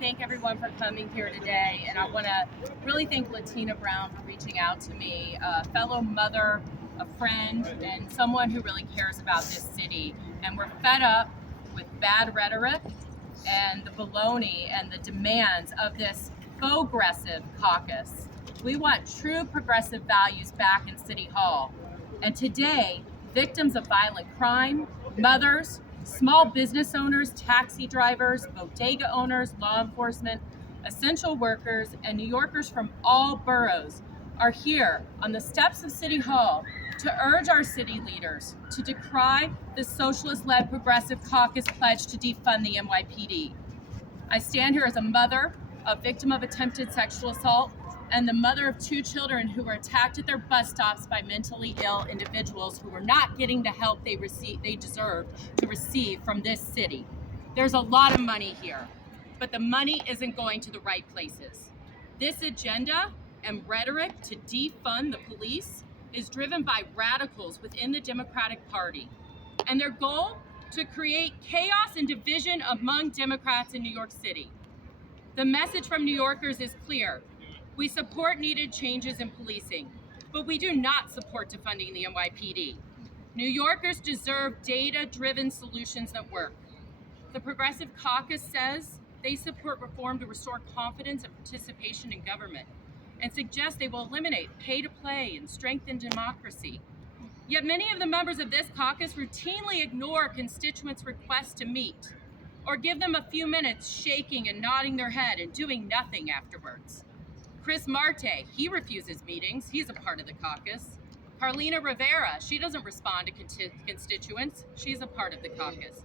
thank everyone for coming here today, and I want to really thank Latina Brown for reaching out to me, a fellow mother, a friend, and someone who really cares about this city. And we're fed up with bad rhetoric and the baloney and the demands of this progressive caucus. We want true progressive values back in City Hall. And today, victims of violent crime, mothers, small business owners, taxi drivers, bodega owners, law enforcement, essential workers, and New Yorkers from all boroughs are here on the steps of City Hall to urge our city leaders to decry the socialist-led Progressive Caucus pledge to defund the NYPD. I stand here as a mother, a victim of attempted sexual assault, and the mother of 2 children who were attacked at their bus stops by mentally ill individuals who were not getting the help they deserved to receive from this city. There's a lot of money here, but the money isn't going to the right places. This agenda and rhetoric to defund the police is driven by radicals within the Democratic Party, and their goal to create chaos and division among Democrats in New York City. The message from New Yorkers is clear. We support needed changes in policing, but we do not support defunding the NYPD. New Yorkers deserve data-driven solutions that work. The Progressive Caucus says they support reform to restore confidence and participation in government, and suggest they will eliminate pay-to-play and strengthen democracy. Yet many of the members of this caucus routinely ignore constituents' requests to meet, or give them a few minutes shaking and nodding their head and doing nothing afterwards. Chris Marte, he refuses meetings. He's a part of the caucus. Rivera, she doesn't respond to constituents. She's a part of the caucus.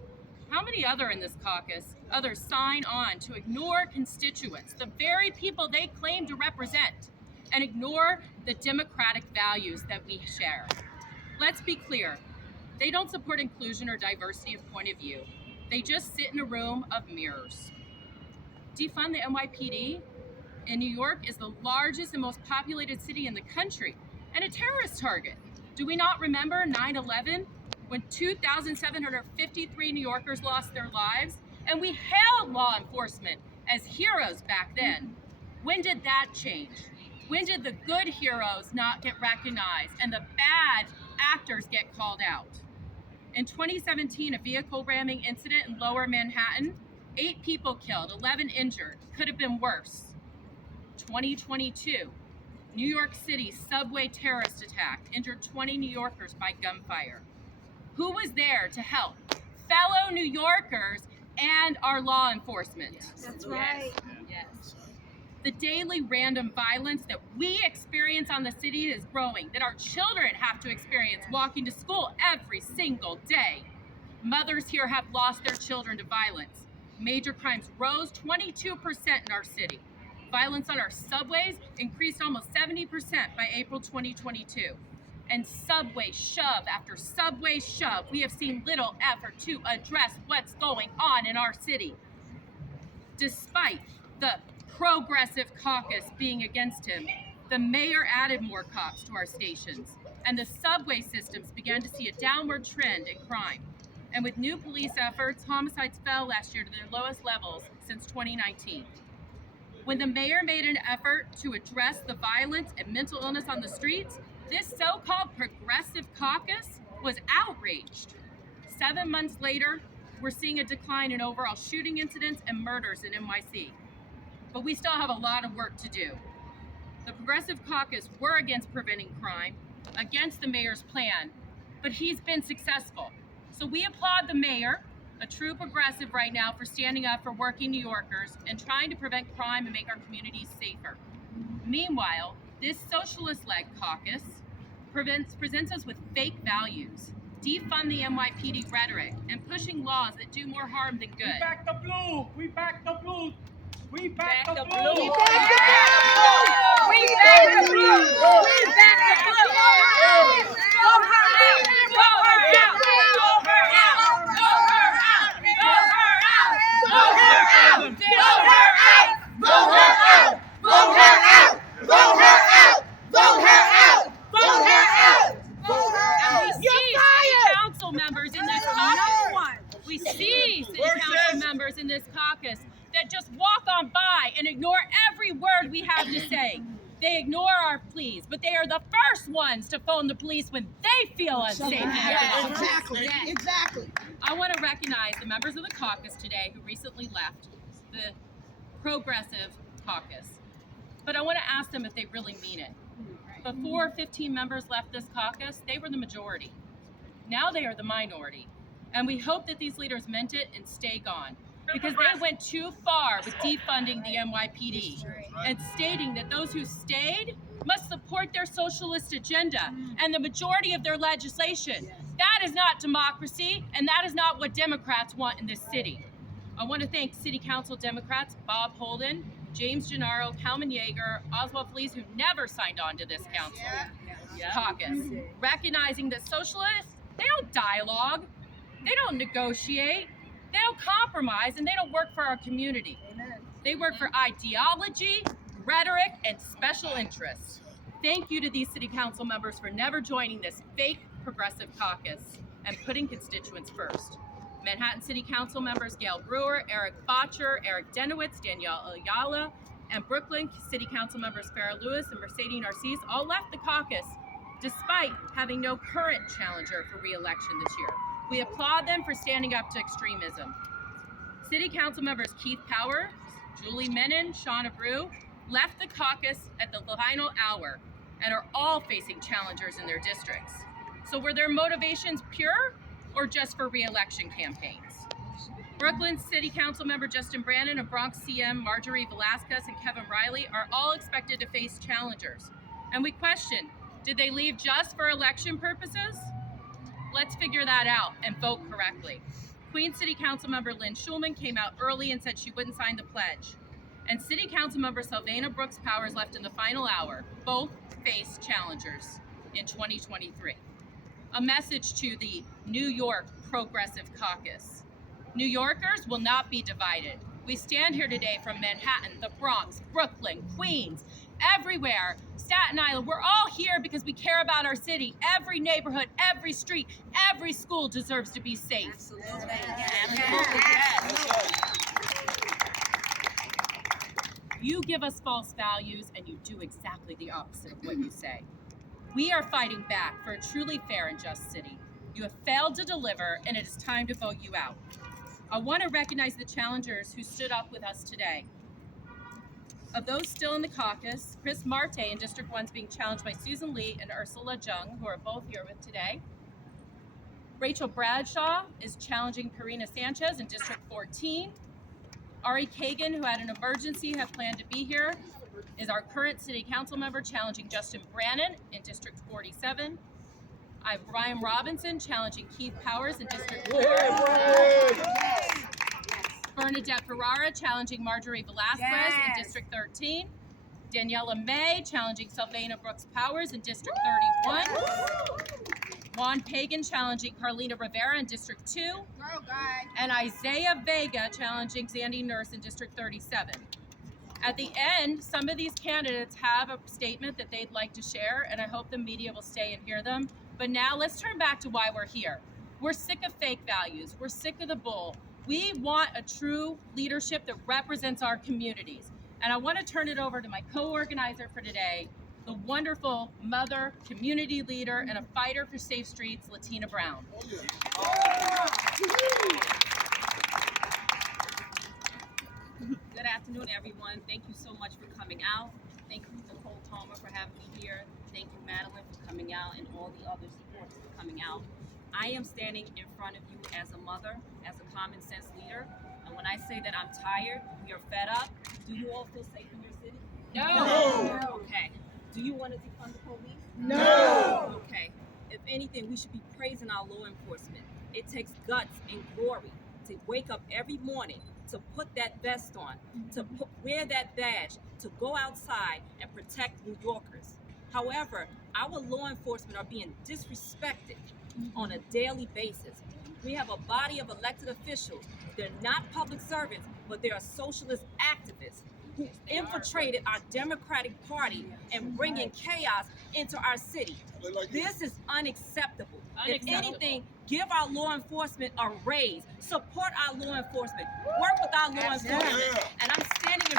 How many others sign on to ignore constituents, the very people they claim to represent, and ignore the democratic values that we share? Let's be clear. They don't support inclusion or diversity of point of view. They just sit in a room of mirrors. Defund the NYPD in New York is the largest and most populated city in the country, and a terrorist target. Do we not remember 9/11, when 2,753 New Yorkers lost their lives, and we hailed law enforcement as heroes back then? When did that change? When did the good heroes not get recognized and the bad actors get called out? In 2017, a vehicle ramming incident in Lower Manhattan, 8 people killed, 11 injured. Could have been worse. 2022, New York City subway terrorist attack injured 20 New Yorkers by gunfire. Who was there to help? Fellow New Yorkers and our law enforcement. That's right. Yes. The daily random violence that we experience on the city is growing, that our children have to experience walking to school every single day. Mothers here have lost their children to violence. Major crimes rose 22% in our city. Violence on our subways increased almost 70% by April 2022. And subway shove after subway shove, we have seen little effort to address what's going on in our city. Despite the Progressive Caucus being against him, the mayor added more cops to our stations, and the subway systems began to see a downward trend in crime. And with new police efforts, homicides fell last year to their lowest levels since 2019. When the mayor made an effort to address the violence and mental illness on the streets, this so-called Progressive Caucus was outraged. 7 months later, we're seeing a decline in overall shooting incidents and murders in NYC. But we still have a lot of work to do. The Progressive Caucus were against preventing crime, against the mayor's plan, but he's been successful. So we applaud the mayor, a true progressive right now, for standing up for working New Yorkers and trying to prevent crime and make our communities safer. Meanwhile, this socialist-led caucus presents us with fake values, defund the NYPD rhetoric, and pushing laws that do more harm than good. We back the blue! We back the blue! We back the blue! We back the blue! We back the blue! We back the blue! Go her out! Go her out! Go her out! Go her out! Go her out! Go her out! Go her out! Go her out! Go her out! Go her out! Go her out! Go her out! Go her out! We see city council members in this caucus. We see city council members in this caucus that just walk on by and ignore every word we have to say. They ignore our pleas, but they are the first ones to phone the police when they feel unsafe. Exactly. Exactly. I want to recognize the members of the caucus today who recently left the progressive caucus. But I want to ask them if they really mean it. Before 15 members left this caucus, they were the majority. Now they are the minority. And we hope that these leaders meant it and stay gone, because they went too far with defunding the NYPD and stating that those who stayed must support their socialist agenda and the majority of their legislation. That is not democracy, and that is not what Democrats want in this city. I want to thank City Council Democrats Bob Holden, James Gennaro, Kalman Yeager, Oswald Felice, who never signed on to this council caucus, recognizing that socialists, they don't dialogue, they don't negotiate, they don't compromise, and they don't work for our community. They work for ideology, rhetoric, and special interests. Thank you to these city council members for never joining this fake progressive caucus and putting constituents first. Manhattan City Council members Gail Brewer, Eric Botcher, Eric Denowitz, Danielle Ayala, and Brooklyn City Council members Farrah Lewis and Mercedes Narcisse all left the caucus despite having no current challenger for re-election this year. We applaud them for standing up to extremism. City Council members Keith Powers, Julie Menon, Shauna Brew left the caucus at the final hour and are all facing challengers in their districts. So were their motivations pure or just for re-election campaigns? Brooklyn City Council member Justin Brannon and Bronx CM Marjorie Velasquez and Kevin Riley are all expected to face challengers. And we question, did they leave just for election purposes? Let's figure that out and vote correctly. Queens City Council member Lynn Schulman came out early and said she wouldn't sign the pledge. And City Council member Sylvana Brooks Powers left in the final hour. Both face challengers in 2023. A message to the New York Progressive Caucus. New Yorkers will not be divided. We stand here today from Manhattan, the Bronx, Brooklyn, Queens, everywhere, Staten Island. We're all here because we care about our city. Every neighborhood, every street, every school deserves to be safe. Absolutely. You give us false values and you do exactly the opposite of what you say. We are fighting back for a truly fair and just city. You have failed to deliver, and it is time to vote you out. I want to recognize the challengers who stood up with us today. Of those still in the caucus, Chris Marte in District 1 is being challenged by Susan Lee and Ursula Jung, who are both here with today. Rachel Bradshaw is challenging Karina Sanchez in District 14. Ari Kagan, who had an emergency, have planned to be here, is our current city council member challenging Justin Brannon in District 47. I have Brian Robinson challenging Keith Powers in District 4. Bernadette Ferrara challenging Marjorie Velasquez in District 13. Daniela May challenging Sylvana Brooks Powers in District 31. Juan Pagan challenging Carlina Rivera in District 2. And Isaiah Vega challenging Zandy Nurse in District 37. At the end, some of these candidates have a statement that they'd like to share, and I hope the media will stay and hear them. But now let's turn back to why we're here. We're sick of fake values. We're sick of the bull. We want a true leadership that represents our communities. And I want to turn it over to my co-organizer for today, the wonderful mother, community leader, and a fighter for safe streets, Latina Brown. Good afternoon, everyone. Thank you so much for coming out. Thank you, Nicole Palmer, for having me here. Thank you, Madeline, for coming out, and all the other supporters for coming out. I am standing in front of you as a mother, as a common sense leader. And when I say that I'm tired, we are fed up, do you all feel safe in your city? No. Okay. Do you want to defund the police? No. Okay. If anything, we should be praising our law enforcement. It takes guts and glory to wake up every morning, to put that vest on, to wear that badge, to go outside and protect New Yorkers. However, our law enforcement are being disrespected on a daily basis. We have a body of elected officials. They're not public servants, but they are socialist activists who infiltrated our Democratic Party and bringing chaos into our city. This is unacceptable. If anything, give our law enforcement a raise. Support our law enforcement. Work with our law enforcement. And I'm standing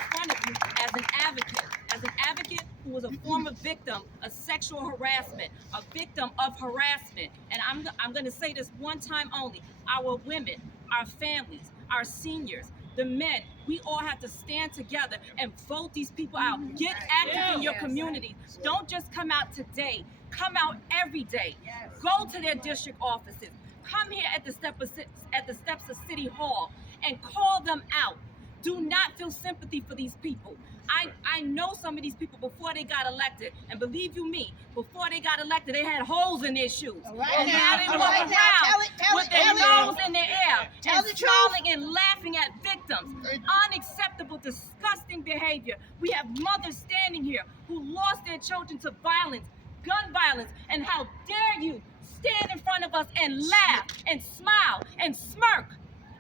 victim of sexual harassment, a victim of harassment. And I'm going to say this one time only. Our women, our families, our seniors, the men, we all have to stand together and vote these people out. Get active in your community. Don't just come out today. Come out every day. Go to their district offices. Come here at the steps of City Hall and call them out. Do not feel sympathy for these people. I know some of these people before they got elected, and believe you me, before they got elected, they had holes in their shoes. And now they walk around with their nose in the air and smiling and laughing at victims. Unacceptable, disgusting behavior. We have mothers standing here who lost their children to violence, gun violence, and how dare you stand in front of us and laugh and smile and smirk.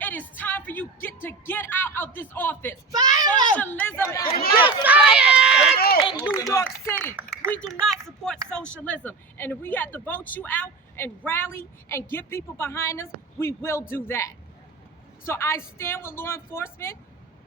It is time for you to get out of this office. Socialism is not in New York City. We do not support socialism. And if we have to vote you out and rally and get people behind us, we will do that. So I stand with law enforcement.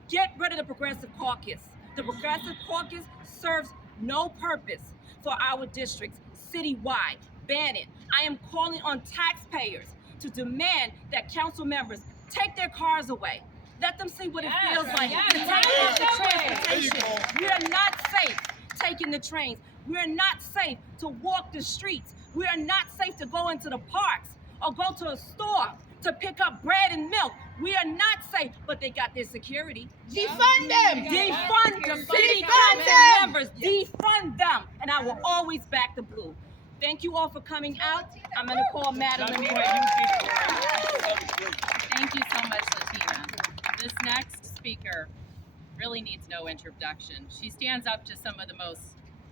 Get rid of the Progressive Caucus. The Progressive Caucus serves no purpose for our districts citywide. Ban it. I am calling on taxpayers to demand that council members take their cars away. Let them see what it feels like to take public transportation. We are not safe taking the trains. We are not safe to walk the streets. We are not safe to go into the parks or go to a store to pick up bread and milk. We are not safe, but they got their security. Defund them! Defund the city council members. Defund them. And I will always back the blue. Thank you all for coming out. I'm going to call Madeline Brame. Thank you so much, Latina. This next speaker really needs no introduction. She stands up to some of the most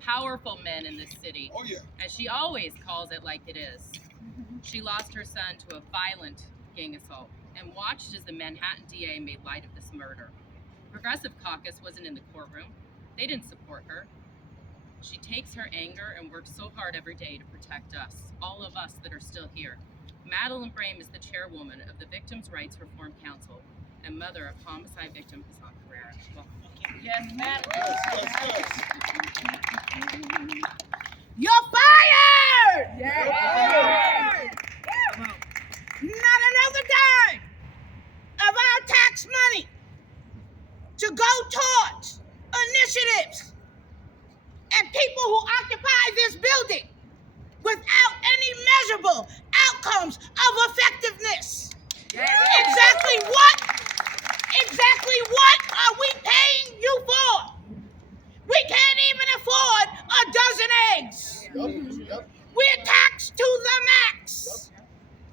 powerful men in this city. Oh, yeah. And she always calls it like it is. She lost her son to a violent gang assault and watched as the Manhattan DA made light of this murder. Progressive Caucus wasn't in the courtroom. They didn't support her. She takes her anger and works so hard every day to protect us, all of us that are still here. Madeline Brame is the chairwoman of the Victims' Rights Reform Council and mother of homicide victim Hassan Rivera. Welcome. Yes, Madeline. You're fired! Yes. Not another dime of our tax money to go towards initiatives and people who occupy this building without any measurable outcomes of effectiveness. Exactly what are we paying you for? We can't even afford a dozen eggs. We're taxed to the max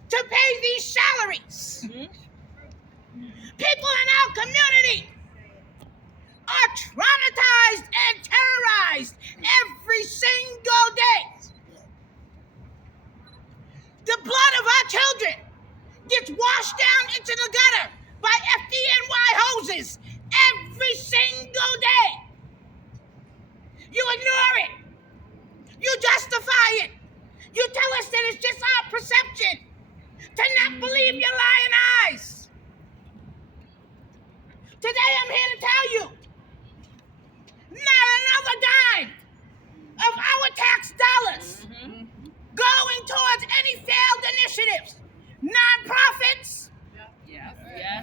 to pay these salaries. People in our community are traumatized and terrorized every single day. The blood of our children gets washed down into the gutter by FDNY hoses every single day. You ignore it. You justify it. You tell us that it's just our perception to not believe your lying eyes. Today I'm here to tell you, not another dime of our tax dollars going towards any failed initiatives, nonprofits,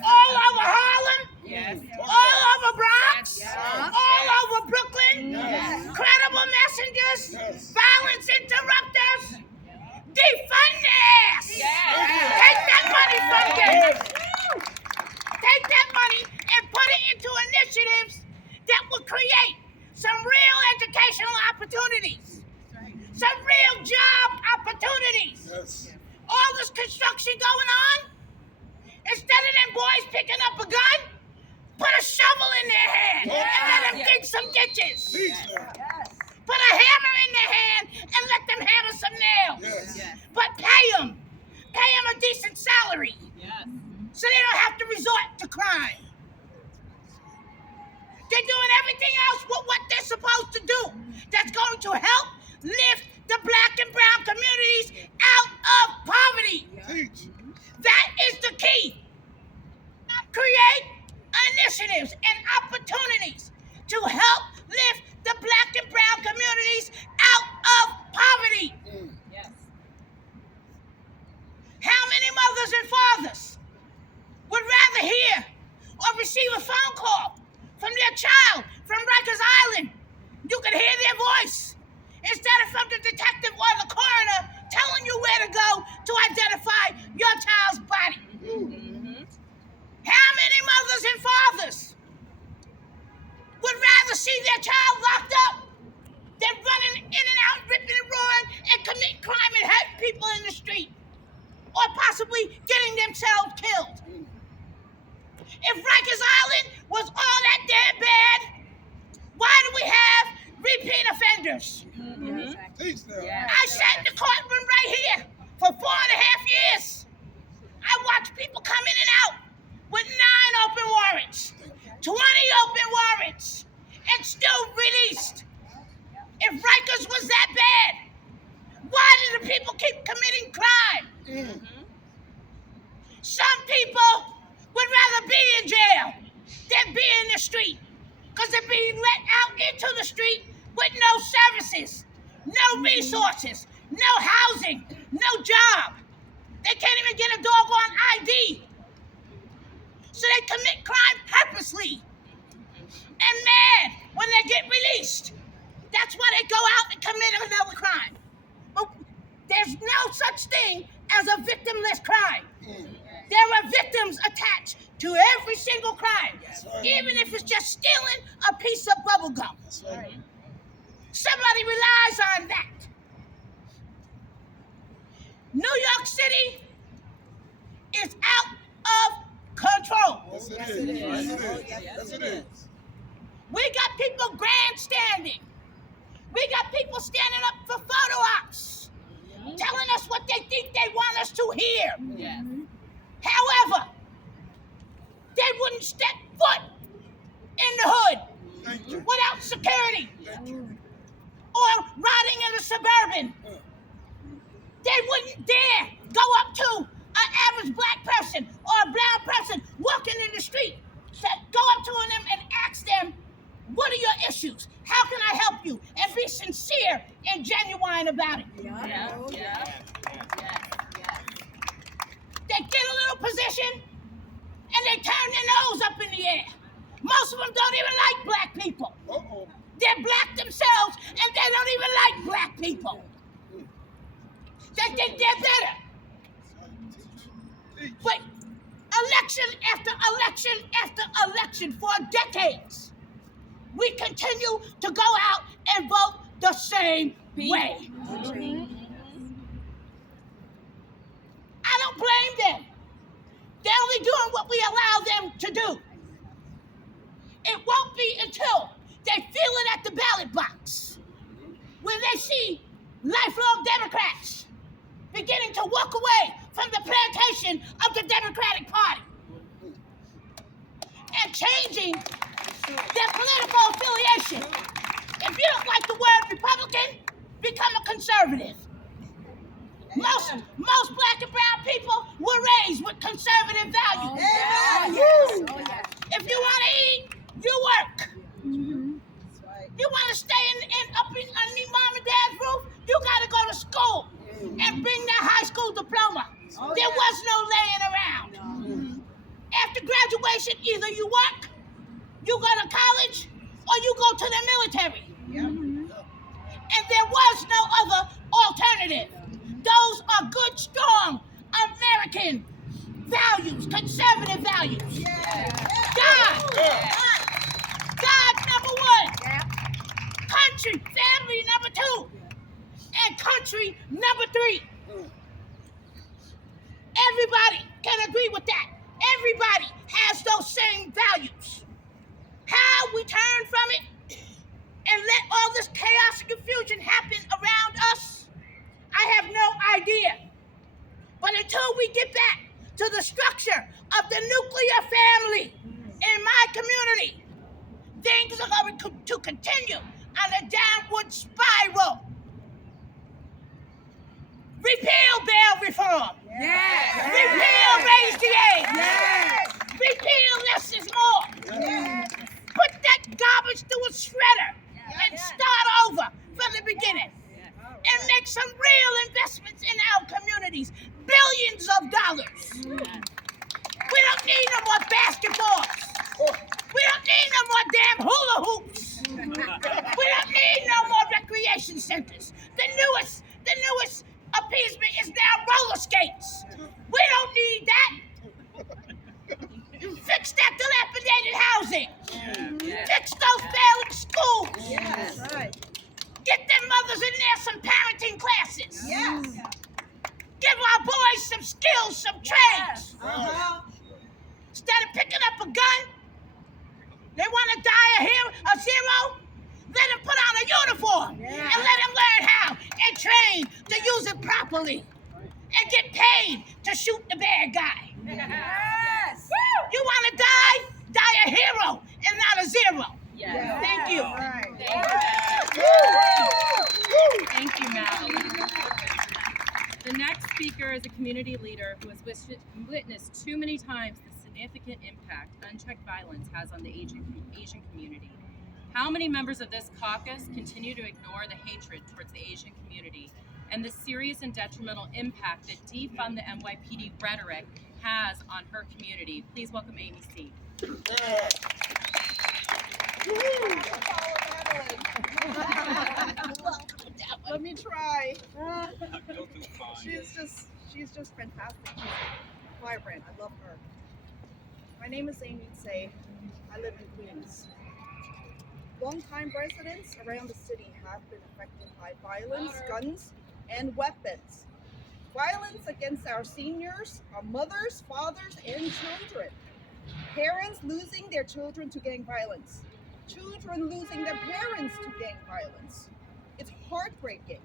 all over Harlem, all over Bronx, all over Brooklyn, credible messengers, violence interrupters, defund this. Take that money from them. Take that money and put it into initiatives that will create some real educational opportunities, some real job opportunities. All this construction going on, instead of them boys picking up a gun, put a shovel in their hand and let them dig some ditches. Put a hammer in their hand and let them hammer some nails. But pay them a decent salary so they don't have to resort to crime. They're doing everything else with what they're supposed to do that's going to help lift the black and brown communities out of poverty. That is the key. Create initiatives and opportunities to help lift the black and brown communities see their child locked up, they're running in and out, ripping and roaring, and committing crime and hurting people in the street, or possibly getting themselves killed. If Rikers Island was all that damn bad, why do we have repeat offenders? I sat in the courtroom right here for 4.5 years. I watched people come in and out with 9 open warrants, 20 open warrants, and still released. If Rikers was that bad, why do the people keep committing crime? Some people would rather be in jail than be in the street, because they're being let out into the street with no services, no resources, no housing, no job. They can't even get a doggone ID. So they commit crime purposely and mad when they get released. That's why they go out and commit another crime. But there's no such thing as a victimless crime. There are victims attached to every single crime, even if it's just stealing a piece of bubble gum. Somebody relies on that. New York City is out of control. Yes, it is. We got people grandstanding. We got people standing up for photo ops, telling us what they think they want us to hear. However, they wouldn't step foot in the hood without security or riding in a Suburban. They wouldn't dare go up to an average black person or a brown person walking in the street. Go up to them and ask them, what are your issues? How can I help you? And be sincere and genuine about it. They get a little position and they turn their nose up in the air. Most of them don't even like black people. They're black themselves and they don't even like black people. They think they're better. But election after election after election for decades, we continue to go out and vote the same way. I don't blame them. They're only doing what we allow them to do. It won't be until they feel it at the ballot box, where they see lifelong Democrats beginning to walk away from the plantation of the Democratic Party and changing their political affiliation. If you don't like the word Republican, become a conservative. Most black and brown people were raised with conservative values. If you want to eat, you work. You want to stay up underneath mom and dad's roof, you got to go to school and bring that high school diploma. There was no laying around. After graduation, either you work, you go to college, or you go to the military. And there was no other alternative. Those are good, strong American values, conservative values. God number 1. Country, family number 2. And country number 3. Everybody can agree with that. Everybody has those same values. How we turn from it and let all this chaos and confusion happen around us, I have no idea. But until we get back to the structure of the nuclear family in my community, things are going to continue on a downward spiral. Repeal bail reform. Repeal raise the age. Repeal less is more. Put that garbage through a shredder and start over from the beginning. And make some real investments in our communities. Billions of dollars. We don't need no more basketballs. We don't need no more damn hula hoops. We don't need no more recreation centers. The newest appeasement is now roller skates. We don't need that. Fix that dilapidated housing. Fix those failing schools. schools. Yes. Right. Get them mothers in there some parenting classes. Yes. Give our boys some skills, some trades. Instead of picking up a gun, they want to die a zero. Let them put on a uniform and let them learn how and train to use it properly and get paid to shoot the bad guy. Yes. You want to die? Die a hero and not a zero. Yes. Thank you. Right. Thank you, Madeline. The next speaker is a community leader who has witnessed too many times the significant impact unchecked violence has on the Asian community. How many members of this caucus continue to ignore the hatred towards the Asian community and the serious and detrimental impact that defund the NYPD rhetoric has on her community? Please welcome Amy C. Let me try. She's just fantastic. She's vibrant. I love her. My name is Amy Say. I live in Queens. Longtime residents around the city have been affected by violence, guns, and weapons. Violence against our seniors, our mothers, fathers, and children. Parents losing their children to gang violence. Children losing their parents to gang violence. It's heartbreaking.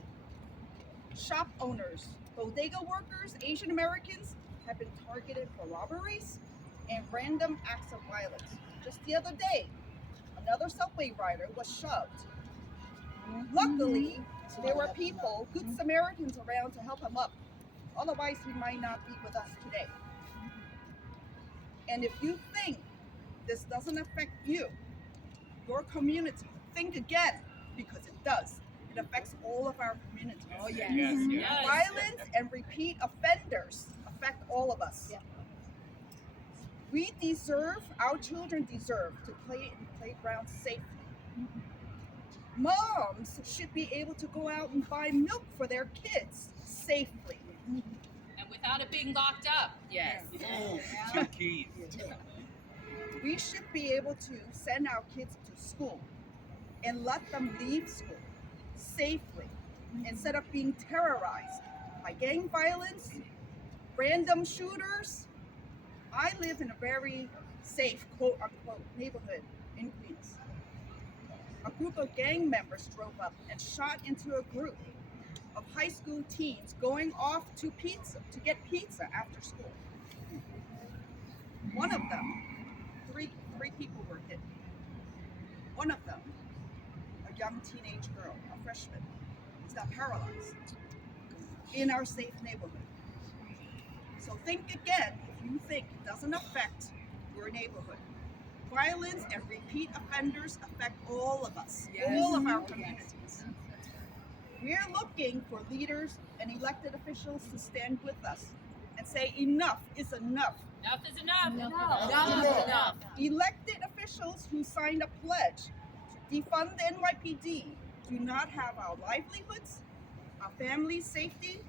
Shop owners, bodega workers, Asian Americans have been targeted for robberies and random acts of violence. Just the other day, another subway rider was shoved. Luckily, there were people, good Samaritans around to help him up. Otherwise, he might not be with us today. And if you think this doesn't affect you, your community, think again, because it does. It affects all of our communities. Oh, yes. Yes. Violence and repeat offenders affect all of us. Yeah. Our children deserve to play in playgrounds safely. Moms should be able to go out and buy milk for their kids safely. And without it being locked up. Yes. Two keys. We should be able to send our kids to school and let them leave school safely instead of being terrorized by gang violence, random shooters. I live in a very safe, quote unquote, neighborhood in Queens. A group of gang members drove up and shot into a group of high school teens going off to get pizza after school. One of them, three people were hit. One of them, a young teenage girl, a freshman, is now paralyzed in our safe neighborhood. So think again if you think it doesn't affect your neighborhood. Violence and repeat offenders affect all of us, all of our communities. We're looking for leaders and elected officials to stand with us and say enough is enough. Enough is enough. Enough is enough. Elected officials who signed a pledge to defund the NYPD do not have our livelihoods, our family's safety,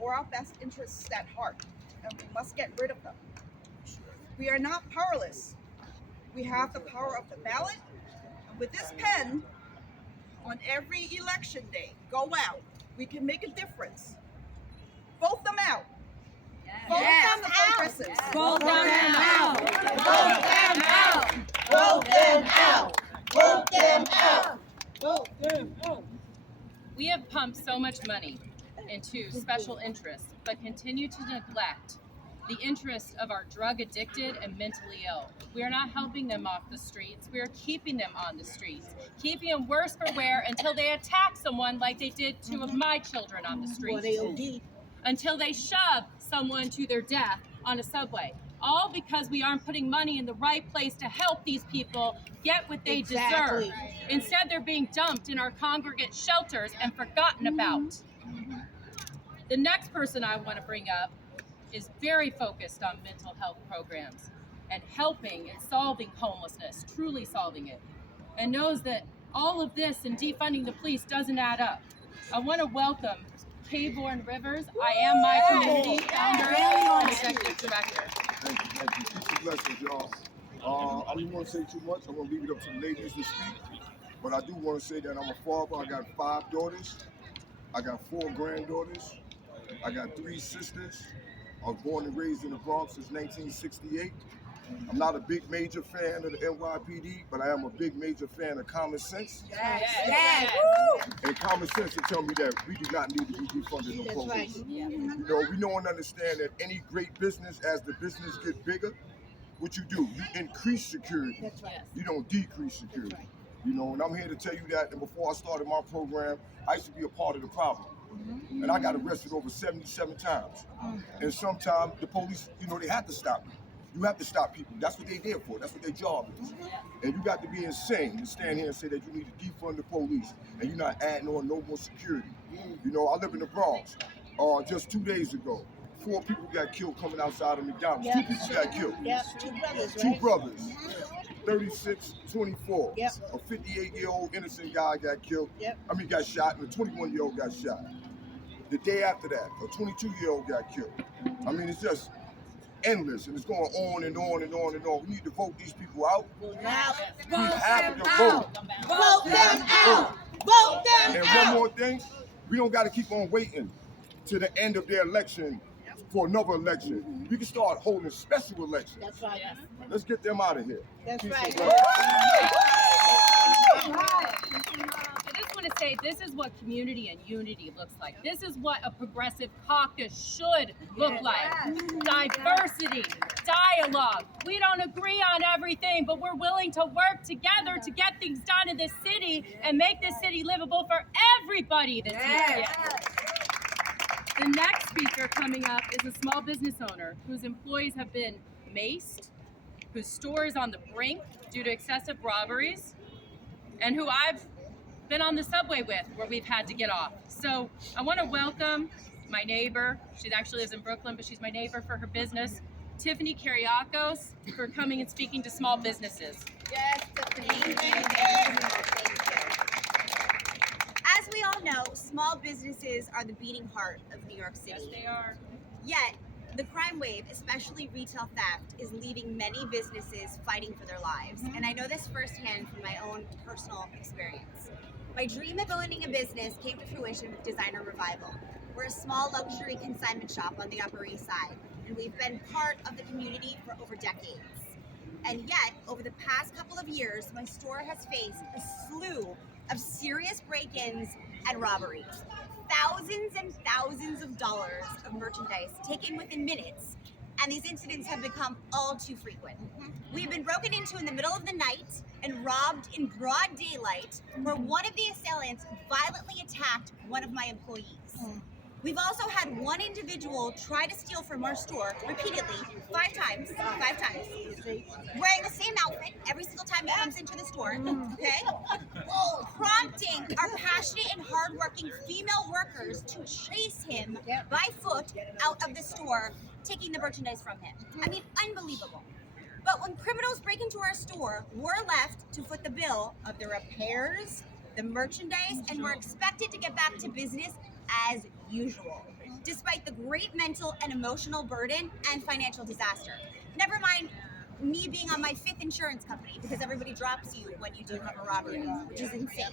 or our best interests at heart, and we must get rid of them. We are not powerless. We have the power of the ballot, and with this pen, on every election day, go out. We can make a difference. Vote them out. Vote them out. Vote them out. Vote them out. Vote them out. Vote them out. Vote them out. We have pumped so much money into special interests, but continue to neglect the interests of our drug addicted and mentally ill. We are not helping them off the streets. We are keeping them on the streets, keeping them worse for wear until they attack someone like they did two of my children on the street. Until they shove someone to their death on a subway. All because we aren't putting money in the right place to help these people get what they deserve. Instead, they're being dumped in our congregate shelters and forgotten about. The next person I want to bring up is very focused on mental health programs and helping and solving homelessness, truly solving it, and knows that all of this and defunding the police doesn't add up. I want to welcome Kayborn Rivers. I am my community founder and executive director. Thank you. Blessings, y'all. I didn't want to say too much. I want to leave it up to the ladies to speak. But I do want to say that I'm a father. I got 5 daughters. I got 4 granddaughters. I got 3 sisters. I was born and raised in the Bronx since 1968. I'm not a big major fan of the NYPD, but I am a big major fan of common sense. Yes. And common sense will tell me that we do not need to be defunding the police. You know, we know and understand that any great business, as the business gets bigger, what you do, you increase security. That's right. You don't decrease security. That's right. You know, and I'm here to tell you that. And before I started my program, I used to be a part of the problem. And I got arrested over 77 times. And sometimes the police, you know, they have to stop me. You have to stop people. That's what they're there for. That's what their job is. And you got to be insane to stand here and say that you need to defund the police and you're not adding on no more security. You know, I live in the Bronx. Just 2 days ago, 4 people got killed coming outside of McDonald's. 2 people got killed. Yeah, 2 brothers, 2 right? brothers. 36, 24. Yep. A 58-year-old innocent guy got killed. Yep. I mean, got shot, and a 21-year-old got shot. The day after that, a 22-year-old got killed. I mean, it's just endless, and it's going on and on and on and on. We need to vote these people out. We have to vote. Vote them out. Vote them And out. one more thing, we don't got to keep on waiting to the end of their election for another election. We can start holding special elections. That's right. Let's get them out of here. That's Peace right. and love. I just want to say this is what community and unity looks like. This is what a progressive caucus should look like. Diversity, dialogue. We don't agree on everything, but we're willing to work together to get things done in this city and make this city livable for everybody that's here. The next speaker coming up is a small business owner whose employees have been maced, whose store is on the brink due to excessive robberies, and who I've been on the subway with where we've had to get off. So I want to welcome my neighbor. She actually lives in Brooklyn, but she's my neighbor for her business, Tiffany Kiriakos, for coming and speaking to small businesses. Yes, Tiffany. As we all know, small businesses are the beating heart of New York City. Yes, they are. Yet, the crime wave, especially retail theft, is leaving many businesses fighting for their lives. And I know this firsthand from my own personal experience. My dream of owning a business came to fruition with Designer Revival. We're a small luxury consignment shop on the Upper East Side, and we've been part of the community for over decades. And yet, over the past couple of years, my store has faced a slew of serious break-ins and robberies. Thousands and thousands of dollars of merchandise taken within minutes, and these incidents have become all too frequent. We've been broken into in the middle of the night and robbed in broad daylight, where one of the assailants violently attacked one of my employees. We've also had one individual try to steal from our store repeatedly, 5 times, wearing the same outfit every single time he comes into the store, okay? Prompting our passionate and hardworking female workers to chase him by foot out of the store, taking the merchandise from him. I mean, unbelievable. But when criminals break into our store, we're left to foot the bill of the repairs, the merchandise, and we're expected to get back to business as usual, despite the great mental and emotional burden and financial disaster. Never mind me being on my 5th insurance company because everybody drops you when you do have a robbery, which is insane.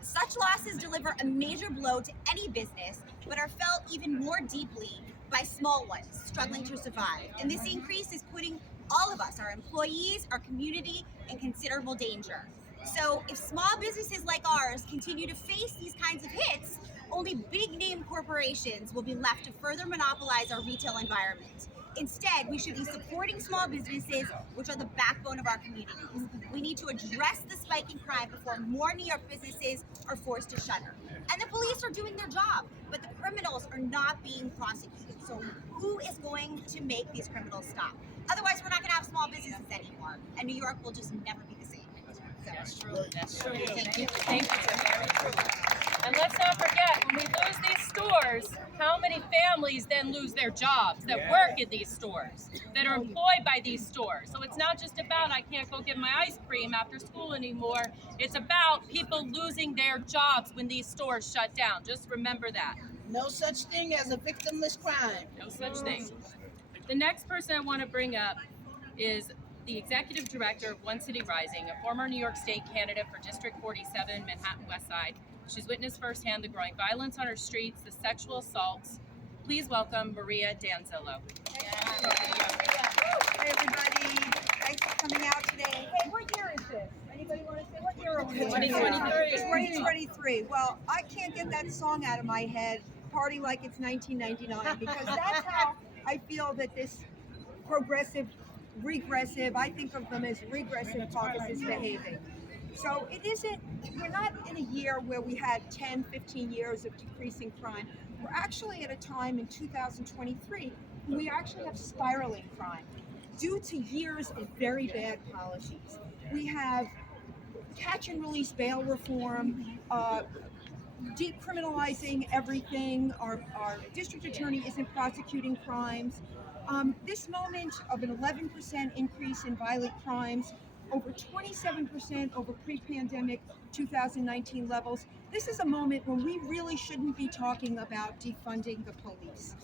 Such losses deliver a major blow to any business, but are felt even more deeply by small ones struggling to survive. And this increase is putting all of us, our employees, our community, in considerable danger. So if small businesses like ours continue to face these kinds of hits, only big name corporations will be left to further monopolize our retail environment. Instead, we should be supporting small businesses, which are the backbone of our communities. We need to address the spike in crime before more New York businesses are forced to shutter. And the police are doing their job, but the criminals are not being prosecuted. So who is going to make these criminals stop? Otherwise, we're not going to have small businesses anymore, and New York will just never be the same. So. That's true. Thank you. And let's not forget, when we lose these stores, how many families then lose their jobs that work in these stores, that are employed by these stores. So it's not just about I can't go get my ice cream after school anymore. It's about people losing their jobs when these stores shut down. Just remember that. No such thing as a victimless crime. No such thing. The next person I want to bring up is the executive director of One City Rising, a former New York State candidate for District 47, Manhattan West Side. She's witnessed firsthand the growing violence on our streets, the sexual assaults. Please welcome Maria Danzillo. Hey everybody, thanks for coming out today. Hey, what year is this? Anybody want to say what year are we in? 2023. 2023. Well, I can't get that song out of my head, Party Like It's 1999, because that's how I feel that this progressive, regressive, I think of them as regressive caucus is behaving. So it isn't, we're not in a year where we had 10, 15 years of decreasing crime. We're actually at a time in 2023 when we actually have spiraling crime due to years of very bad policies. We have catch and release bail reform, decriminalizing everything. Our district attorney isn't prosecuting crimes. This moment of an 11% increase in violent crimes, over 27% over pre-pandemic 2019 levels. This is a moment when we really shouldn't be talking about defunding the police.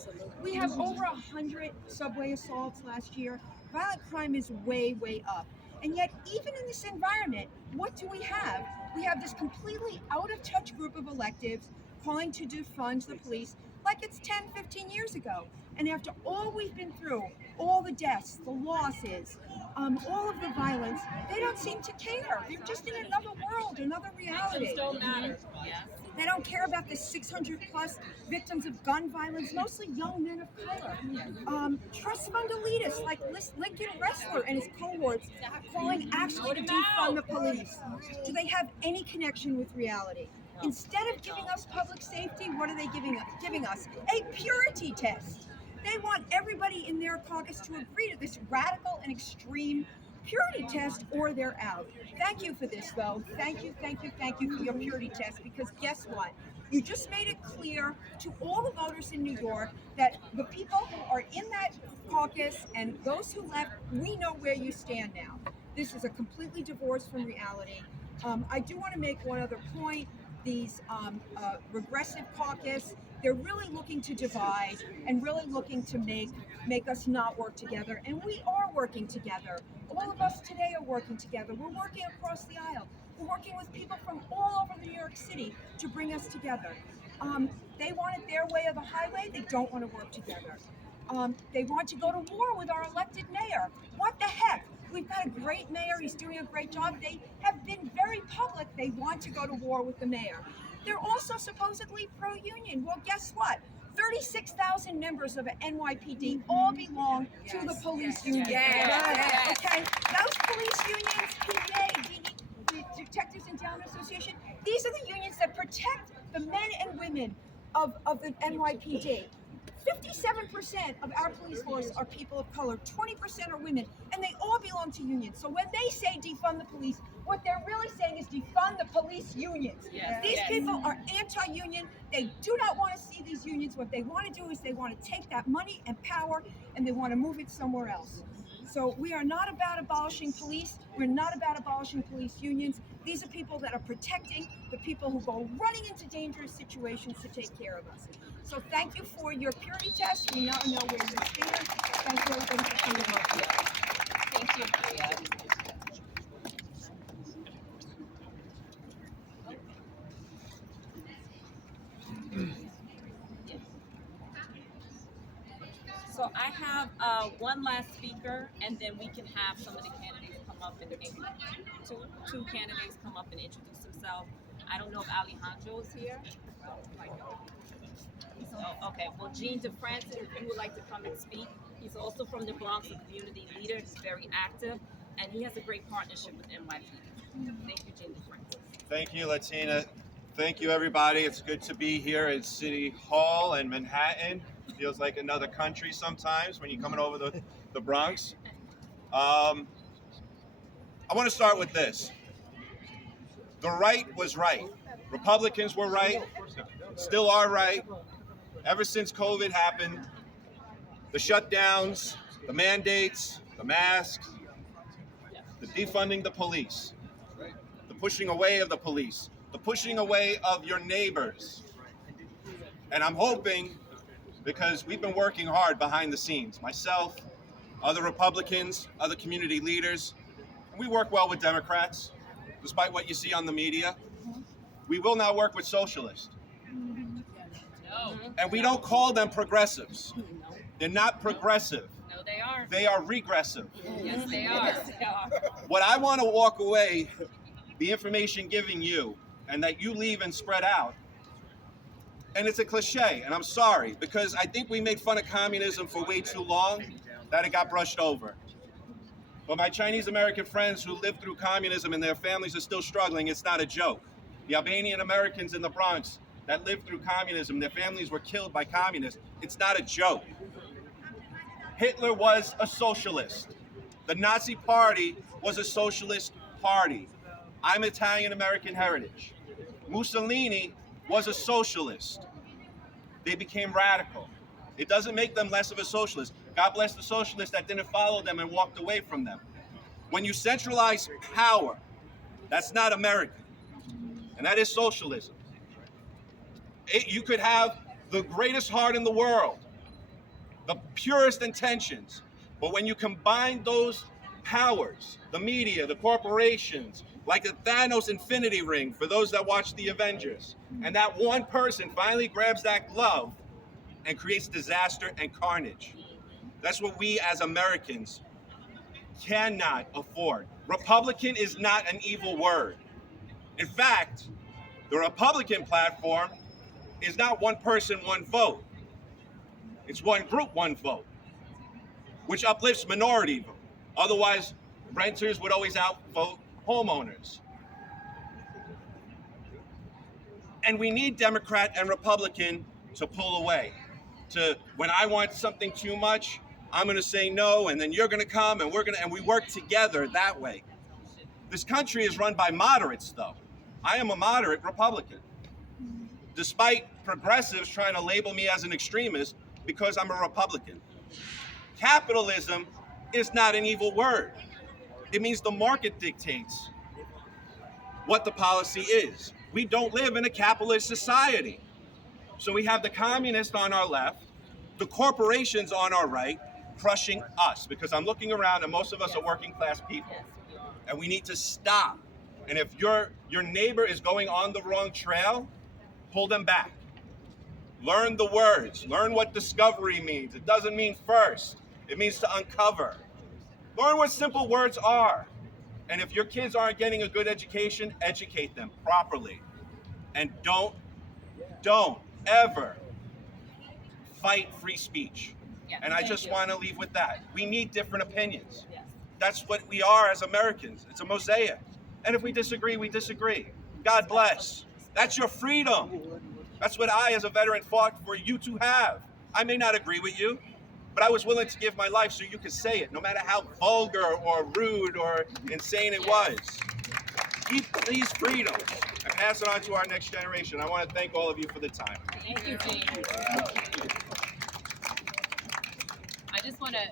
We have over 100 subway assaults last year. Violent crime is way, way up. And yet, even in this environment, what do we have? We have this completely out-of-touch group of electeds calling to defund the police like it's 10, 15 years ago. And after all we've been through, all the deaths, the losses, all of the violence, they don't seem to care. They're just in another world, another reality. Victims don't matter. Yes. They don't care about the 600 plus victims of gun violence, mostly young men of color. Trust fund elitists like Lincoln Ressler and his cohorts calling actually to defund the police. Do they have any connection with reality? Instead of giving us public safety, what are they giving us? A purity test. They want everybody in their caucus to agree to this radical and extreme purity test, or they're out. Thank you for this, though. Thank you for your purity test, because guess what? You just made it clear to all the voters in New York that the people who are in that caucus and those who left, we know where you stand now. This is a completely divorced from reality. I do want to make one other point. These regressive caucus, they're really looking to divide and really looking to make us not work together. And we are working together. All of us today are working together. We're working across the aisle. We're working with people from all over New York City to bring us together. They want it their way or the highway. They don't want to work together. They want to go to war with our elected mayor. What the heck? We've got a great mayor. He's doing a great job. They have been very public. They want to go to war with the mayor. They're also supposedly pro-union. Well, guess what? 36,000 members of NYPD all belong to the police union. Okay, those police unions, PA, the Detectives Endowment Association, these are the unions that protect the men and women of the NYPD. 57% of our police force are people of color, 20% are women, and they all belong to unions. So when they say defund the police, what they're really saying is defund the police unions. These people are anti-union. They do not want to see these unions. What they want to do is they want to take that money and power and they want to move it somewhere else. So we are not about abolishing police. We're not about abolishing police unions. These are people that are protecting the people who go running into dangerous situations to take care of us. So thank you for your purity test. We now know where you stand. Thank you everybody for coming out. Thank you, Maria. So I have one last speaker, and then we can have some of the candidates come up and two candidates come up and introduce themselves. I don't know if Alejandro is here. Oh, okay. Well, Gene DeFrancis, if you would like to come and speak. He's also from the Bronx, a community leader. He's very active, and he has a great partnership with NYPD. Thank you, Gene DeFrancis. Thank you, Latina. Thank you, everybody. It's good to be here at City Hall in Manhattan. Feels like another country sometimes when you're coming over the Bronx. I want to start with this. The right was right. Republicans were right, still are right. Ever since COVID happened, the shutdowns, the mandates, the masks, the defunding the police, the pushing away of the police, the pushing away of your neighbors. And I'm hoping, because we've been working hard behind the scenes, myself, other Republicans, other community leaders. We work well with Democrats, despite what you see on the media. We will not work with socialists. And we don't call them progressives. They're not progressive. No, they are. They are regressive. Yes, they are. What I want to walk away, the information giving you, and that you leave and spread out, and it's a cliche, and I'm sorry, because I think we made fun of communism for way too long that it got brushed over. But my Chinese American friends who lived through communism and their families are still struggling, it's not a joke. The Albanian Americans in the Bronx that lived through communism, their families were killed by communists, it's not a joke. Hitler was a socialist. The Nazi Party was a socialist party. I'm Italian American heritage. Mussolini was a socialist. They became radical. It doesn't make them less of a socialist. God bless the socialists that didn't follow them and walked away from them. When you centralize power, that's not American. And that is socialism. You could have the greatest heart in the world, the purest intentions, but when you combine those powers, the media, the corporations, like the Thanos Infinity Ring for those that watch the Avengers, and that one person finally grabs that glove and creates disaster and carnage. That's what we as Americans cannot afford. Republican is not an evil word. In fact, the Republican platform is not one person, one vote. It's one group, one vote, which uplifts minority vote. Otherwise, renters would always outvote homeowners. And we need Democrat and Republican to pull away. When I want something too much, I'm gonna say no, and then you're gonna come, and we work together that way. This country is run by moderates, though. I am a moderate Republican, despite progressives trying to label me as an extremist because I'm a Republican. Capitalism is not an evil word. It means the market dictates what the policy is. We don't live in a capitalist society. So we have the communists on our left, the corporations on our right, crushing us, because I'm looking around and most of us are working class people. And we need to stop. And if your neighbor is going on the wrong trail, pull them back. Learn the words. Learn what discovery means. It doesn't mean first. It means to uncover. Learn what simple words are. And if your kids aren't getting a good education, educate them properly. And don't ever fight free speech. Yes, and I just want to leave with that. We need different opinions. That's what we are as Americans. It's a mosaic. And if we disagree, we disagree. God bless. That's your freedom. That's what I, as a veteran, fought for you to have. I may not agree with you, but I was willing to give my life so you could say it, no matter how vulgar or rude or insane it was. Keep these freedoms and pass it on to our next generation. I want to thank all of you for the time. Thank you, Gene. I just want to,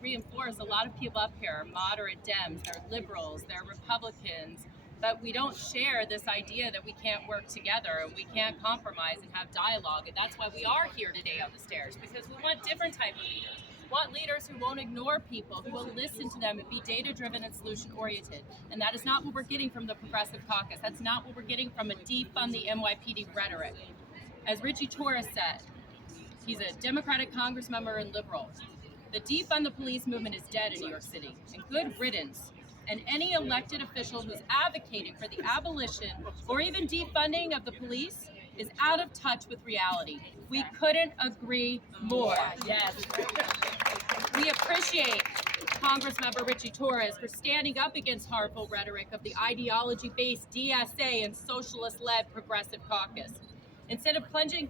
reinforce a lot of people up here are moderate Dems, they're liberals, they're Republicans, but we don't share this idea that we can't work together and we can't compromise and have dialogue. And that's why we are here today on the stairs, because we want different type of leaders. We want leaders who won't ignore people, who will listen to them and be data-driven and solution-oriented. And that is not what we're getting from the Progressive Caucus. That's not what we're getting from a defund the NYPD rhetoric. As Richie Torres said, he's a Democratic Congress member and liberal. The defund the police movement is dead in New York City, and good riddance. And any elected official who's advocating for the abolition or even defunding of the police is out of touch with reality. We couldn't agree more. Yes. We appreciate Congressmember Richie Torres for standing up against harmful rhetoric of the ideology-based DSA and socialist-led Progressive Caucus. Instead of pledging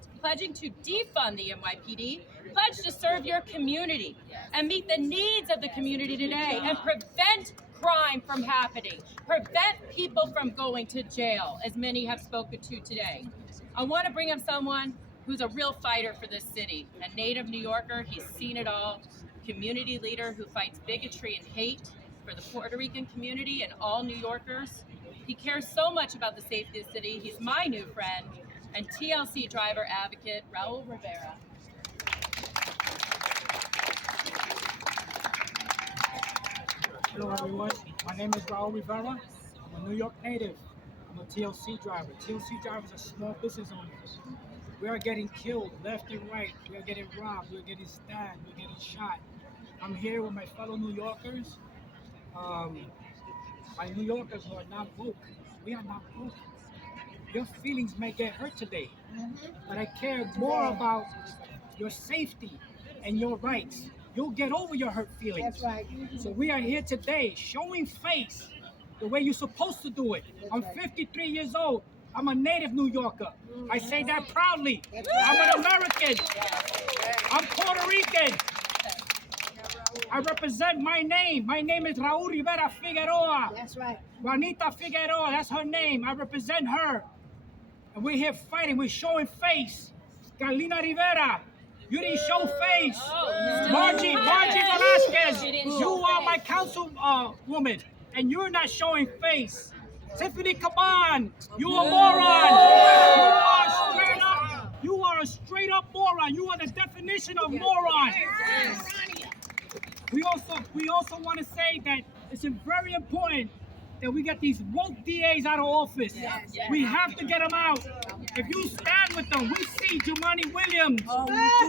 to defund the NYPD, pledge to serve your community and meet the needs of the community today and prevent crime from happening, prevent people from going to jail, as many have spoken to today. I want to bring up someone who's a real fighter for this city, a native New Yorker. He's seen it all, community leader who fights bigotry and hate for the Puerto Rican community and all New Yorkers. He cares so much about the safety of the city. He's my new friend and TLC driver advocate, Raul Rivera. Hello, everyone. My name is Rivera. I'm a New York native. I'm a TLC driver. TLC drivers are small business owners. We are getting killed left and right. We are getting robbed. We are getting stabbed. We are getting shot. I'm here with my fellow New Yorkers. My New Yorkers who are not woke. We are not woke. Your feelings may get hurt today, but I care more about your safety and your rights. You'll get over your hurt feelings. That's right. So we are here today showing face the way you're supposed to do it. I'm 53 years old. I'm a native New Yorker. I say that proudly. I'm an American. I'm Puerto Rican. I represent my name. My name is Raul Rivera Figueroa. That's right. Juanita Figueroa, that's her name. I represent her. And we're here fighting. We're showing face. Carlina Rivera, you didn't show face. Margie Velasquez, you are my council woman, and you're not showing face. Tiffany Caban, you a moron. You are a straight up moron. You are the definition of moron. We also want to say that it's very important that we get these woke DAs out of office. We have to get them out. If you stand with them, we see Jumaane Williams.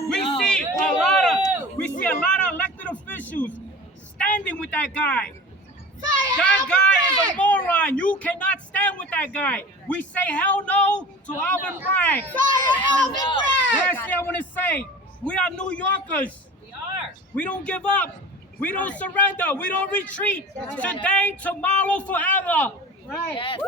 We see a lot of elected officials standing with that guy. That guy is a moron. You cannot stand with that guy. We say hell no to Alvin Bragg. Lastly, I want to say, we are New Yorkers. We are. We don't give up. We don't surrender. We don't retreat. Today, tomorrow, forever. Right. Yes.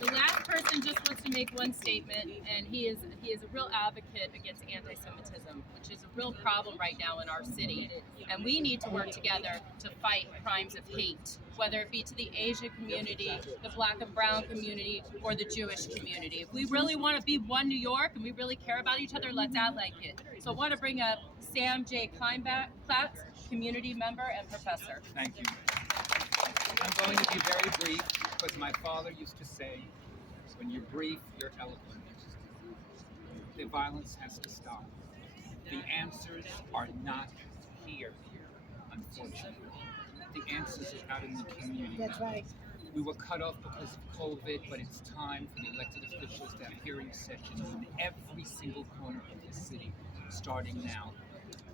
The last person just wants to make one statement, and he is a real advocate against anti-Semitism, which is a real problem right now in our city. And we need to work together to fight crimes of hate, whether it be to the Asian community, the Black and Brown community, or the Jewish community. If we really want to be one New York and we really care about each other, let's act like it. So I want to bring up Sam J. Kleinbach, community member and professor. Thank you. I'm going to be very brief because my father used to say, when you're brief, you're eloquent. The violence has to stop. The answers are not here, unfortunately. The answers are out in the community. That's right. We were cut off because of COVID, but it's time for the elected officials to have hearing sessions in every single corner of the city, starting now.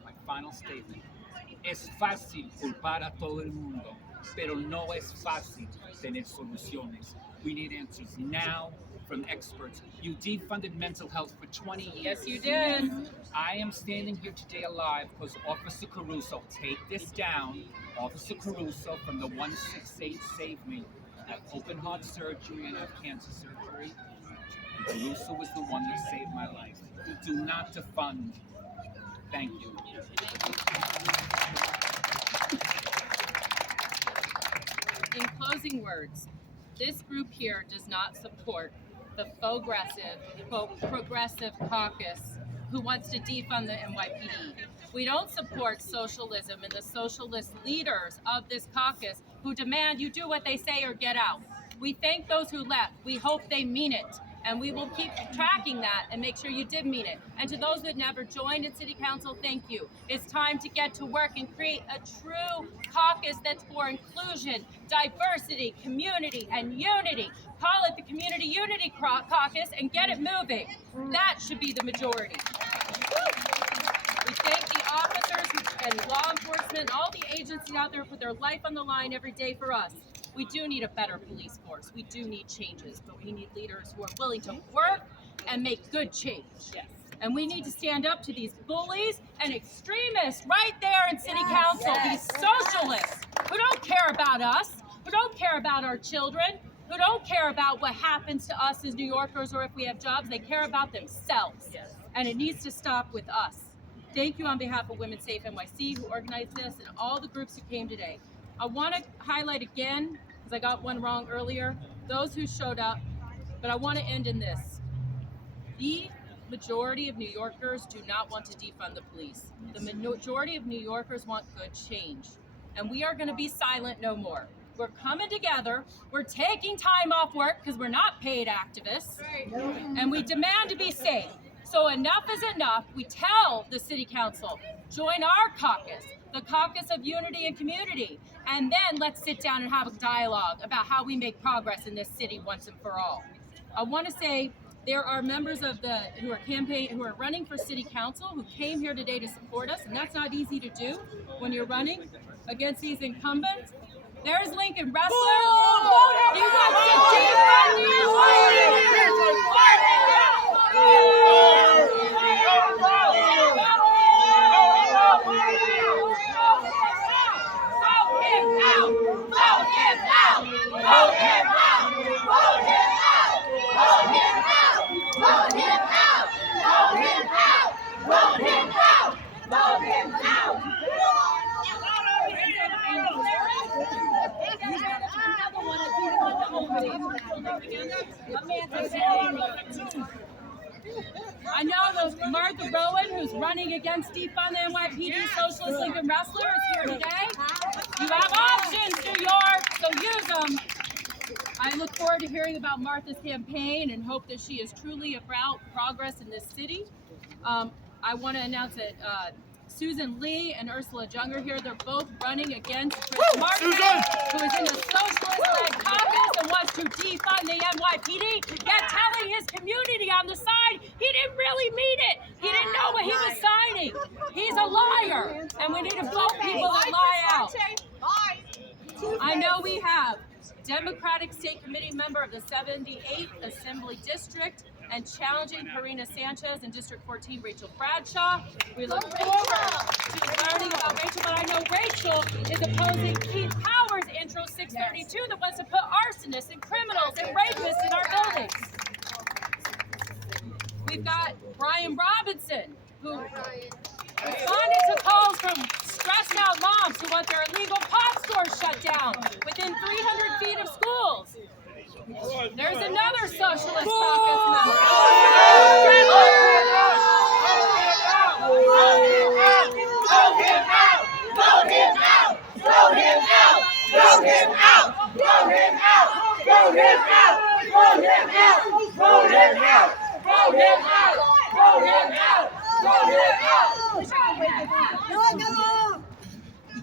My final statement. Es fácil culpar a todo el mundo, pero no es fácil tener soluciones. We need answers now from experts. You defunded mental health for 20 years. Yes, you did. I am standing here today alive because Officer Caruso, take this down, Officer Caruso from the 168 saved me. I have open heart surgery and I have cancer surgery. And Caruso was the one that saved my life. Do not defund. Thank you. In closing words, this group here does not support the progressive caucus who wants to defund the NYPD. We don't support socialism and the socialist leaders of this caucus who demand you do what they say or get out. We thank those who left. We hope they mean it. And we will keep tracking that and make sure you did mean it. And to those that never joined in City Council, thank you. It's time to get to work and create a true caucus that's for inclusion, diversity, community, and unity. Call it the Community Unity Caucus and get it moving. That should be the majority. We thank the officers and law enforcement, all the agencies out there who put their life on the line every day for us. We do need a better police force. We do need changes, but we need leaders who are willing to work and make good change. Yes. And we need to stand up to these bullies and extremists right there in City Council, these socialists who don't care about us, who don't care about our children, who don't care about what happens to us as New Yorkers or if we have jobs. They care about themselves. Yes. And it needs to stop with us. Thank you on behalf of Women Safe NYC who organized this and all the groups who came today. I want to highlight again, because I got one wrong earlier, those who showed up, but I want to end in this. The majority of New Yorkers do not want to defund the police. The majority of New Yorkers want good change. And we are going to be silent no more. We're coming together. We're taking time off work because we're not paid activists. And we demand to be safe. So enough is enough. We tell the city council, join our caucus, the caucus of unity and community, and then let's sit down and have a dialogue about how we make progress in this city once and for all. I want to say there are members of who are running for city council who came here today to support us, and that's not easy to do when you're running against these incumbents. There's Lincoln Wrestler. He wants to defund the I know those Martha Rowan, who's running against defund the NYPD, Socialist Lincoln Wrestler, is here today. You have options, New York, so use them. I look forward to hearing about Martha's campaign and hope that she is truly about progress in this city. I want to announce that Susan Lee and Ursula Junger here, they're both running against Chris Martin, who is in the Socialist-led caucus and wants to defund the NYPD, yet telling his community on the side he didn't really mean it. He didn't know what he was signing. He's a liar, and we need to vote people that lie out. I know we have Democratic State Committee member of the 78th Assembly District and challenging Karina Sanchez in District 14, Rachel Bradshaw. We look forward to learning about Rachel, but I know Rachel is opposing Keith Powers' Intro 632 that wants to put arsonists and criminals and rapists in our buildings. We've got Brian Robinson, who responded to calls from stressed out moms who want their illegal pot stores shut down within 300 feet of schools. There's another Socialist caucus member.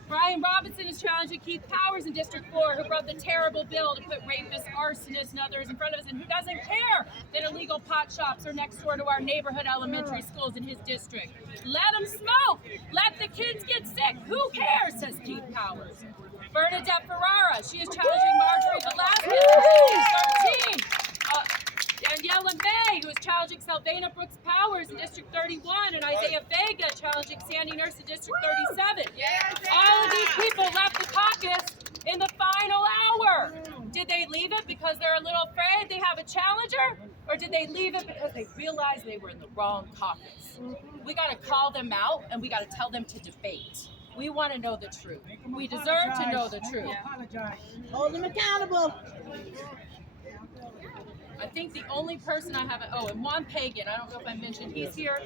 Brian Robinson is challenging Keith Powers in District 4, who brought the terrible bill to put rapists, arsonists, and others in front of us, and who doesn't care that illegal pot shops are next door to our neighborhood elementary schools in his district. Let them smoke. Let the kids get sick. Who cares, says Keith Powers. Bernadette Ferrara, she is challenging Marjorie Velasquez in District 13. Daniela May, who is challenging Salvana Brooks Powers in District 31, and Isaiah Vega challenging Sandy Nurse in District 37. All of these people left the caucus in the final hour. Did they leave it because they're a little afraid they have a challenger? Or did they leave it because they realized they were in the wrong caucus? We got to call them out, and we got to tell them to debate. We want to know the truth. We deserve to know the truth. Hold them accountable. I think the only person I haven't, and Juan Pagan, I don't know if I mentioned, he's here.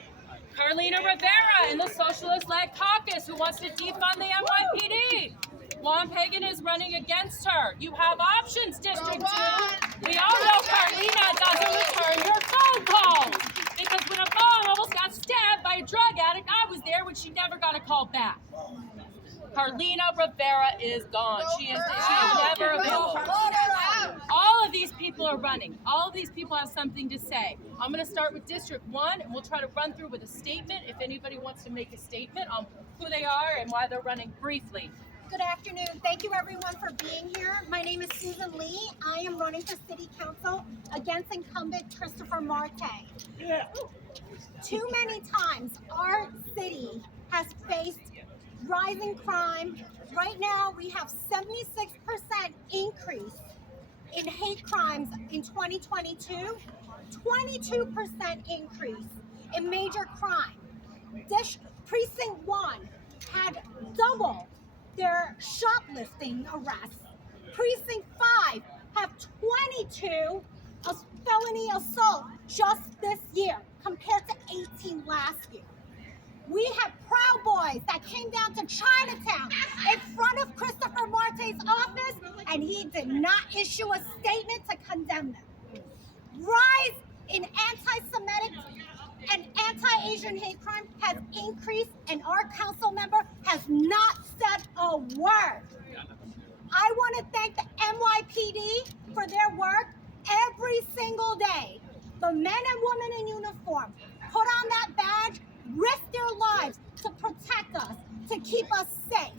Carlina Rivera in the Socialist-led caucus who wants to defund the NYPD. Juan Pagan is running against her. You have options, District 2. We all know Carlina doesn't return your phone calls. Because when a mom almost got stabbed by a drug addict, I was there when she never got a call back. Carlina Rivera is gone. She is never available. All of these people are running. All of these people have something to say. I'm going to start with District 1, and we'll try to run through with a statement if anybody wants to make a statement on who they are and why they're running briefly. Good afternoon. Thank you everyone for being here. My name is Susan Lee. I am running for City Council against incumbent Christopher Marte. Too many times our city has faced rising crime. Right now we have 76% increase in hate crimes in 2022, 22% increase in major crime. Precinct 1 had double their shoplifting arrests. Precinct 5 have 22 felony assault just this year compared to 18 last year. We have Proud Boys that came down to Chinatown in front of Christopher Marte's office, and he did not issue a statement to condemn them. Rise in anti-Semitic and anti-Asian hate crime has increased and our council member has not said a word. I want to thank the NYPD for their work every single day. The men and women in uniform put on that badge, risk their lives to protect us, to keep us safe.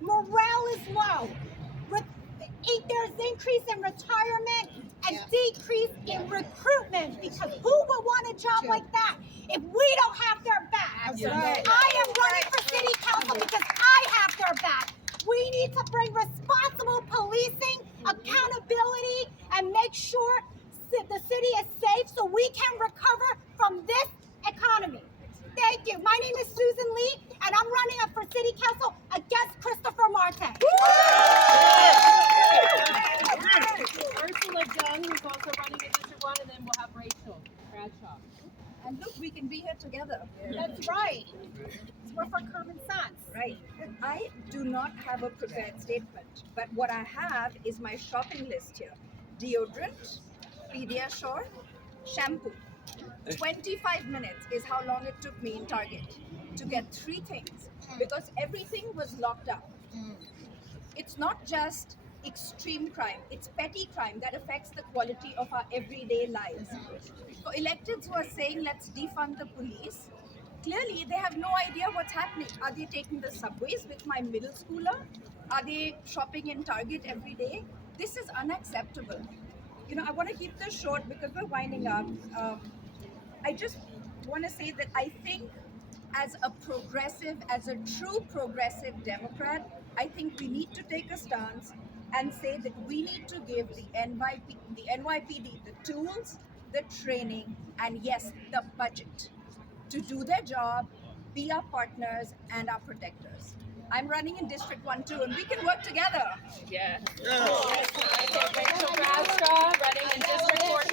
Morale is low. There's increase in retirement and decrease in recruitment because who would want a job like that if we don't have their back? Right. I am running for city council because I have their back. We need to bring responsible policing, accountability, and make sure the city is safe so we can recover from this economy. Thank you. My name is Susan Lee, and I'm running up for city council against Christopher Marte. Ursula Young, who's also running in District 1, and then we'll have Rachel Bradshaw. And look, we can be here together. That's right. We're for common sense. Right. I do not have a prepared statement, but what I have is my shopping list here. Deodorant, Pediasure, shampoo. 25 minutes is how long it took me in Target to get 3 things because everything was locked up. It's not just extreme crime, it's petty crime that affects the quality of our everyday lives. For electeds who are saying let's defund the police, clearly they have no idea what's happening. Are they taking the subways with my middle schooler? Are they shopping in Target every day? This is unacceptable. You know, I want to keep this short because we're winding up. I just want to say that I think as a progressive, as a true progressive Democrat, I think we need to take a stance and say that we need to give the NYPD the tools, the training, and yes, the budget to do their job, be our partners and our protectors. I'm running in District 1 too, and we can work together. Yes. Rachel Bradshaw, running in District 14.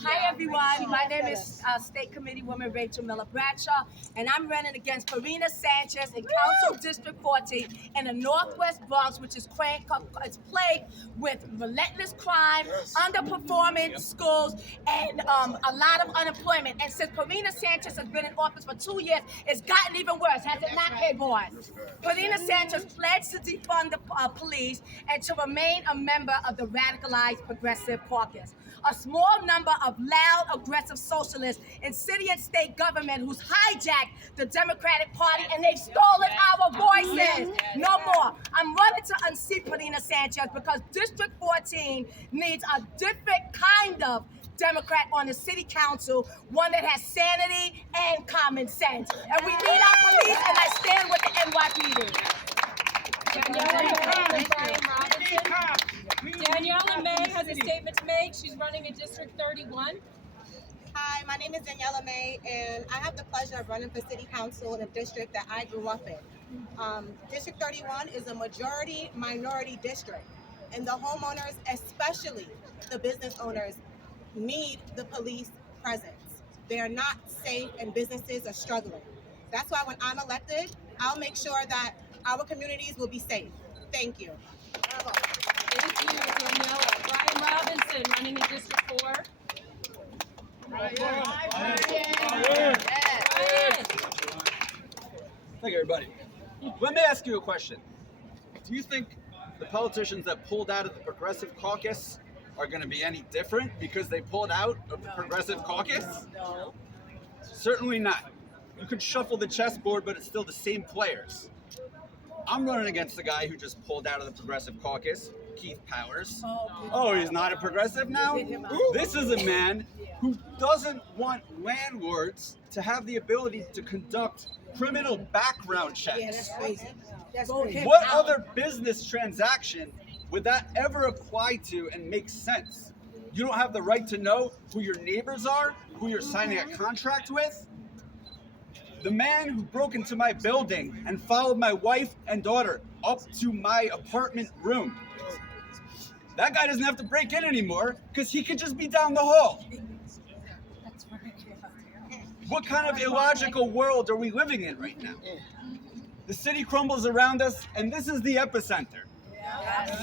Hi everyone, my name is State Committee Woman Rachel Miller Bradshaw, and I'm running against Karina Sanchez in Council District 14 in the Northwest Bronx, which is plagued with relentless crime, underperforming schools, and a lot of unemployment. And since Karina Sanchez has been in office for 2 years, it's gotten even worse, has it not, K-Boys? Karina Sanchez pledged to defund the police and to remain a member of the radicalized Progressive Caucus. A small number of loud, aggressive socialists in city and state government who's hijacked the Democratic Party and they've stolen our voices. No more. I'm running to unseat Karina Sanchez because District 14 needs a different kind of Democrat on the city council, one that has sanity and common sense. And we need our police, and I stand with the NYPD. Daniela May has a statement to make. She's running in District 31. Hi, my name is Daniela May, and I have the pleasure of running for city council in a district that I grew up in. District 31 is a majority-minority district, and the homeowners, especially the business owners, need the police presence. They are not safe and businesses are struggling. That's why when I'm elected, I'll make sure that our communities will be safe. Thank you. Bravo. Thank you, Daniela. Brian Robinson, running in District 4. Thank you, everybody. Let me ask you a question. Do you think the politicians that pulled out of the Progressive Caucus are going to be any different because they pulled out of the Progressive Caucus? No. Certainly not. You could shuffle the chessboard, but it's still the same players. I'm running against the guy who just pulled out of the Progressive Caucus, Keith Powers. Oh, he's not a progressive now? This is a man who doesn't want landlords to have the ability to conduct criminal background checks. Yeah, that's crazy. That's crazy. What other business transaction would that ever apply to and make sense? You don't have the right to know who your neighbors are, who you're signing a contract with? The man who broke into my building and followed my wife and daughter up to my apartment room. That guy doesn't have to break in anymore because he could just be down the hall. What kind of illogical world are we living in right now? The city crumbles around us, and this is the epicenter.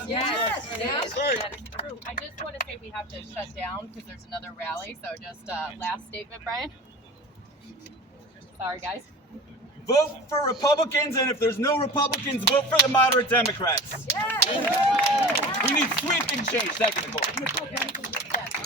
Yes. Yes. That is true. I just want to say we have to shut down because there's another rally. So just last statement, Brian. Sorry, guys. Vote for Republicans, and if there's no Republicans, vote for the moderate Democrats. We need sweeping change. Thank you, Nicole.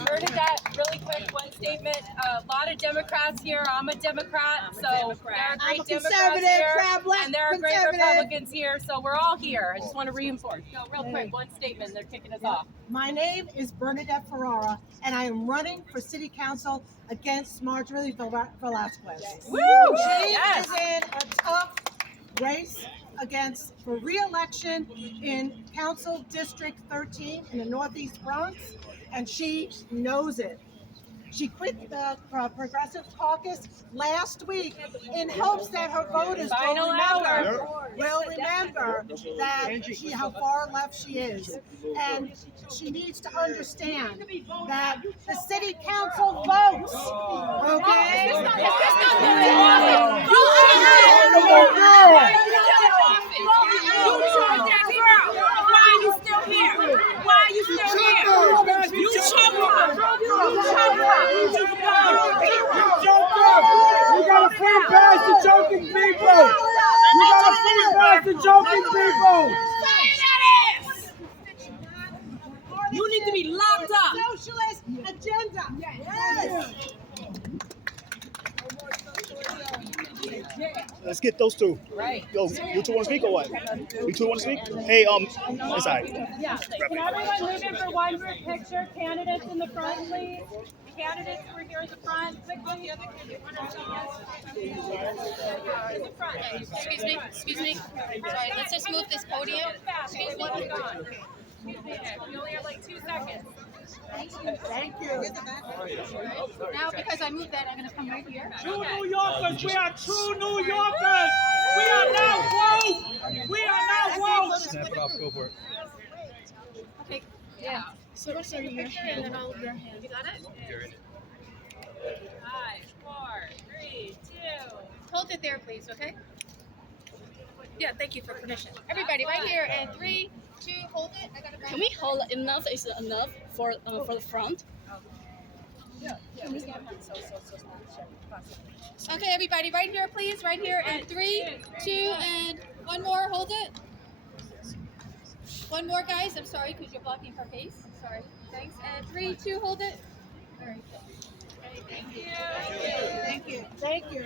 Bernadette, really quick, one statement. A lot of Democrats here. I'm a Democrat, so there are great Democrats here, and there are great Republicans here. So we're all here. I just want to reinforce. So real quick, one statement. They're kicking us off. My name is Bernadette Ferrara, and I am running for City Council against Marjorie Velasquez. Woo! She is in a tough race for re-election in Council District 13 in the Northeast Bronx, and she knows it. She quit the Progressive Caucus last week in hopes that her voters will remember that how far left she is. And she needs to understand that the City Council votes. Okay? You gotta free pass the joking people! You gotta free pass the joking people! You need to be locked up. Socialist agenda. Yes. Let's get those two. Right. Yo, you two want to speak or what? You two want to speak? Hey, it's all right. Yeah. Can everyone move in for one group picture? Candidates in the front, please. Candidates who are here at the front, quickly. Excuse me. Sorry, let's just move this podium. Excuse me. You only have like 2 seconds. Thank you. Now, because I moved that, I'm going to come right here. True New Yorkers, we are true New Yorkers. We are not woke. We are not woke. Snap it off, go for it. Okay. Yeah. So your hand and all of your hands. You got it? 5, 4, 3, 2. Hold it there, please, okay? Yeah, thank you for permission. Everybody, right here, and 3, 2, hold it. I got it. Can we hold enough? Is it enough for the front? Okay, everybody, right here, please. Right here, and 3, 2, and one more. Hold it. One more, guys. I'm sorry, because you're blocking her face. Sorry. Thanks. And 3, 2, hold it. All right. Thank you. Thank you. Thank you.